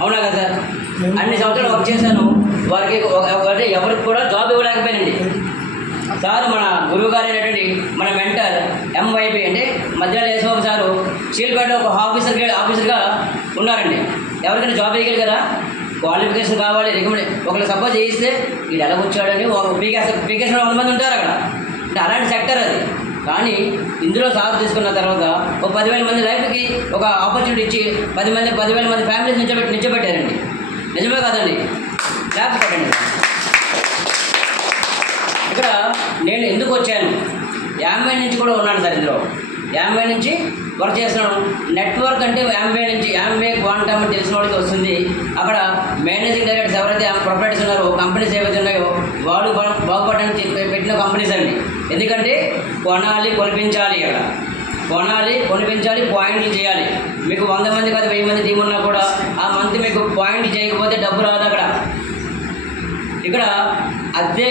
అవునా కదా సార్? అన్ని సంవత్సరాలు వర్క్ చేశాను, వారికి ఎవరికి కూడా జాబ్ ఇవ్వలేకపోయానండి. సార్ మన గురువు గారు అయినటువంటి మన మెంటర్ ఎంవైపీ అంటే మధ్యలో యేసబాబు సారు షీల్పేటలో ఒక ఆఫీసర్గా ఉన్నారండి. ఎవరికైనా జాబ్ ఇవ్వగలి కదా, క్వాలిఫికేషన్ కావాలి, రికమెండ్ ఒకళ్ళు సపోజ్ చేయిస్తే వీడు ఎలా వచ్చాడని పీకేషన్ 100 మంది ఉంటారు అక్కడ. అంటే అలాంటి సెక్టర్ అది. కానీ ఇందులో సాగు తీసుకున్న తర్వాత ఒక 10,000 మంది లైఫ్కి ఒక ఆపర్చునిటీ ఇచ్చి 10,000 మంది ఫ్యామిలీస్ నిల్చోబెట్టారండి. నిజమే కాదండి? లేకపోతే ఇక్కడ నేను ఎందుకు వచ్చాను, యాంబే నుంచి కూడా ఉన్నాను సార్. ఇందులో యాంబే నుంచి వర్క్ చేస్తున్నాను. నెట్వర్క్ అంటే యాంబే క్వాంటమ్ తెలిసిన వాళ్ళకి వస్తుంది. అక్కడ మేనేజింగ్ డైరెక్టర్స్ ఎవరైతే ప్రొపరేటర్స్ ఉన్నారో, కంపెనీస్ ఏవైతే ఉన్నాయో వాళ్ళు బాగుపడడానికి పెట్టిన కంపెనీస్ అండి. ఎందుకంటే కొనాలి, కొనిపించాలి. అక్కడ కొనాలి, కొనిపించాలి, పాయింట్లు చేయాలి. మీకు 100 మంది కాదు 1000 మంది టీం ఉన్నా కూడా ఆ మంత్ మీకు పాయింట్ చేయకపోతే డబ్బు రాదు. ఇక్కడ అదే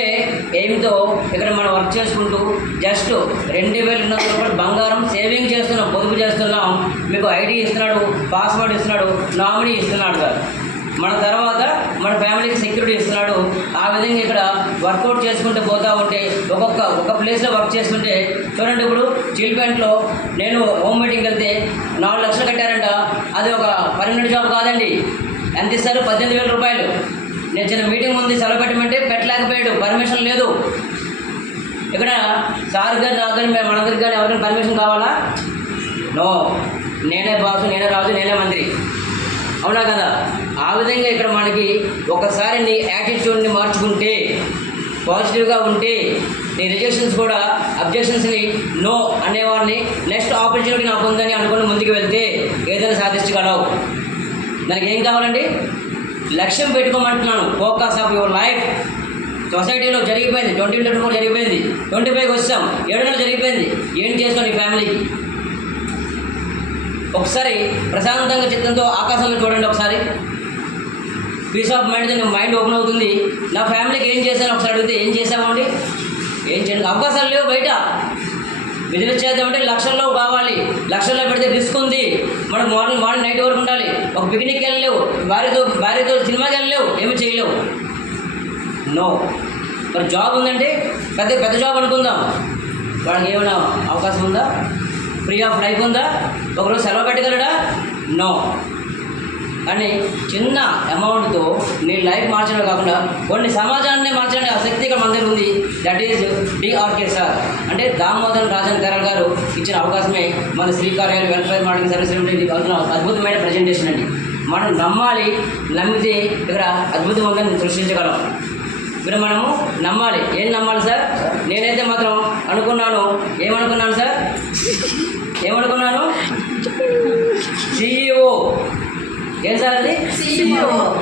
ఎయిమ్తో ఇక్కడ మనం వర్క్ చేసుకుంటూ జస్ట్ 2,200 రూపాయలు బంగారం సేవింగ్ చేస్తున్నాం, పొదుపు చేస్తున్నాం. మీకు ఐడి ఇస్తున్నాడు, పాస్వర్డ్ ఇస్తున్నాడు, నామినీ ఇస్తున్నాడు సార్. మన తర్వాత మన ఫ్యామిలీకి సెక్యూరిటీ ఇస్తున్నాడు. ఆ విధంగా ఇక్కడ వర్కౌట్ చేసుకుంటూ పోతూ ఉంటే ఒక ప్లేస్లో వర్క్ చేస్తుంటే చూడండి. ఇప్పుడు చిల్పెంట్లో నేను హోమ్ మీటింగ్కి వెళ్తే 4 లక్షలు కట్టారంట. అది ఒక పర్మనెంట్ జాబ్ కాదండి. ఎంత ఇస్తారు? 18,000 రూపాయలు. నేను చిన్న మీటింగ్ ఉంది, సెలవు పెట్టమంటే పెట్టలేకపోయాడు, పర్మిషన్ లేదు. ఇక్కడ సార్ గారు నాకు కానీ మనందరికి కానీ ఎవరైనా పర్మిషన్ కావాలా? నో. నేనే బాసు, నేనే రాజు, నేనే మంత్రి. అవునా కదా? ఆ విధంగా ఇక్కడ మనకి ఒకసారి నీ యాటిట్యూడ్ని మార్చుకుంటే, పాజిటివ్గా ఉంటే, నీ రిజెక్షన్స్ కూడా అబ్జెక్షన్స్ని నో అనేవాడిని నెక్స్ట్ ఆపర్చునిటీ నాకు ఉందని అనుకుని ముందుకు వెళ్తే ఏదైనా సాధించగలవు. దానికి ఏం కావాలండి? లక్ష్యం పెట్టుకోమంటున్నాను. Focus of your life. సొసైటీలో జరిగిపోయింది, 2024 జరిగిపోయింది, 25కి వచ్చాం, 7 నెలలు జరిగిపోయింది. ఏం చేస్తాను ఈ ఫ్యామిలీకి? ఒకసారి ప్రశాంతంగా చిత్తంతో ఆకాశంలో చూడండి. ఒకసారి పీస్ ఆఫ్ మైండ్తో మైండ్ ఓపెన్ అవుతుంది. నా ఫ్యామిలీకి ఏం చేశాను ఒకసారి అడిగితే ఏం చేసామండి? ఏం చేయండి? అవకాశాలు లేవు బయట. బిజినెస్ చేద్దామంటే లక్షల్లో కావాలి, లక్షల్లో పెడితే రిస్క్ ఉంది. మనకు మార్నింగ్ నైట్ వరకు ఉండాలి. ఒక పిక్నిక్కి వెళ్ళలేవు, భార్యతో సినిమాకి వెళ్ళలేవు, ఏమి చేయలేవు. నో. మరి జాబ్ ఉందంటే పెద్ద జాబ్ అనుకుందాం. వాళ్ళకి ఏమైనా అవకాశం ఉందా? ఫ్రీ ఆఫ్ లైఫ్ ఉందా? ఒకరోజు సెలవు పెట్టగలడా? నో. కానీ చిన్న అమౌంట్తో నీ లైఫ్ మార్చడం కాకుండా కొన్ని సమాజాన్ని మార్చడానికి ఆ శక్తి ఇక్కడ మన దగ్గర ఉంది. That is DRK sir. అంటే దామోదర్ రాజన్ కరల్ గారు ఇచ్చిన అవకాశమే మన శ్రీకార్యాలు వెల్ఫేర్ మార్కెటింగ్ సర్వీస్ అద్భుతమైన ప్రజెంటేషన్ అండి. మనం నమ్మాలి, నమ్మితే ఇక్కడ అద్భుతం ఉందని సృష్టించగలం. ఇక్కడ మనము నమ్మాలి. ఏం నమ్మాలి సార్? నేనైతే మాత్రం అనుకున్నాను. ఏమనుకున్నాను సార్? ఏమనుకున్నాను? CEO. ఏం సార్ అది?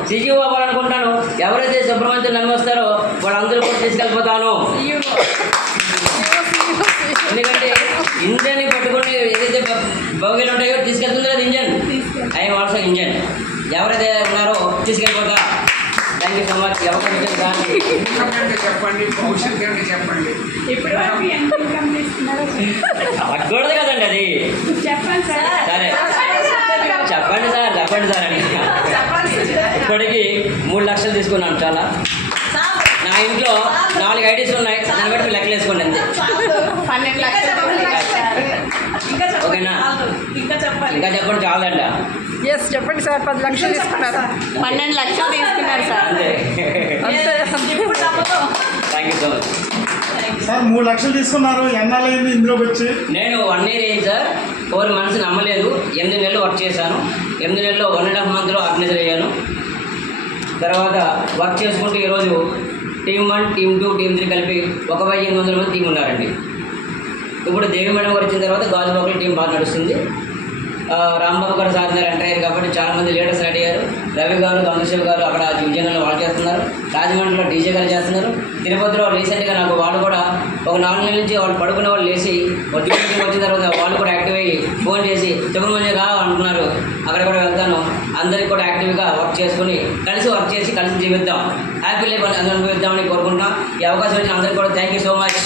CEO అవ్వాలనుకుంటాను. ఎవరైతే సుబ్రహ్మణ్యం నమ్మి వస్తారో వాళ్ళందరూ కూడా తీసుకెళ్ళిపోతాను. ఎందుకంటే ఇంజన్ని పట్టుకుని ఏదైతే బౌగీలు ఉంటాయో తీసుకెళ్తుందో అది ఇంజన్. I'm also engine. ఎవరైతే ఉన్నారో తీసుకెళ్ళిపోతా. Thank you so much. చెప్పండి, భవిష్యత్తు చెప్పండి. పట్టుకోడదు కదండి అది. సరే చెప్పండి సార్ అని. ఇప్పటికి 3 లక్షలు తీసుకున్నాను. చాలా. నా ఇంట్లో 4 ఐడీస్ ఉన్నాయి. దాన్ని బట్టి మీరు లెక్కలు వేసుకోండి అంతే. 12 లక్షలు. ఓకేనా? ఇంకా చెప్పండి చాలంట. ఎస్ చెప్పండి సార్. 10 లక్షలు తీసుకున్నారు. 12 లక్షలు తీసుకున్నారు సార్. అంతే. Thank you so much sir. 3 లక్షలు తీసుకున్నారు. ఎన్నాళ్ళైంది ఇందులోకి వచ్చి? నేను 1 year అయింది సార్. 4 months నమ్మలేదు. 8 నెలలు వర్క్ చేశాను. 8 నెలల్లో 1.5 monthలో ఆర్గనైజర్ అయ్యాను. తర్వాత వర్క్ చేసుకుంటూ ఈరోజు టీమ్ 1, టీమ్ 2, టీమ్ 3 కలిపి 1800 మంది టీం ఉన్నారండి. ఇప్పుడు దేవి మేడం గారు వచ్చిన తర్వాత గాజువాకలో టీం బాగా నడుస్తుంది. రాంబాబు గారు సార్ గారు ఎంటర్ అయ్యారు కాబట్టి చాలామంది లీడర్స్ రెడీ అయ్యారు. రవి గారు, గంగశివ్ గారు అక్కడ విజయనగరంలో వాళ్ళు చేస్తున్నారు. రాజమండ్రిలో డీజే గారు చేస్తున్నారు. తిరుపతిలో రీసెంట్గా నాకు వాళ్ళు కూడా ఒక 4 నెలల నుంచి వాళ్ళు పడుకునే వాళ్ళు లేచి డ్యూటీకి వచ్చిన తర్వాత వాళ్ళు కూడా యాక్టివ్ అయ్యి ఫోన్ చేసి సుబ్రహ్మణ్యం రా అంటున్నారు. అక్కడ కూడా వెళ్తాను. అందరికీ కూడా యాక్టివ్గా వర్క్ చేసుకుని కలిసి వర్క్ చేసి కలిసి జీవిద్దాం, హ్యాపీ లైఫ్ అనుభవిద్దామని కోరుకుంటున్నాం. ఈ అవకాశం ఇచ్చిన అందరికీ కూడా థ్యాంక్ యూ సో మచ్.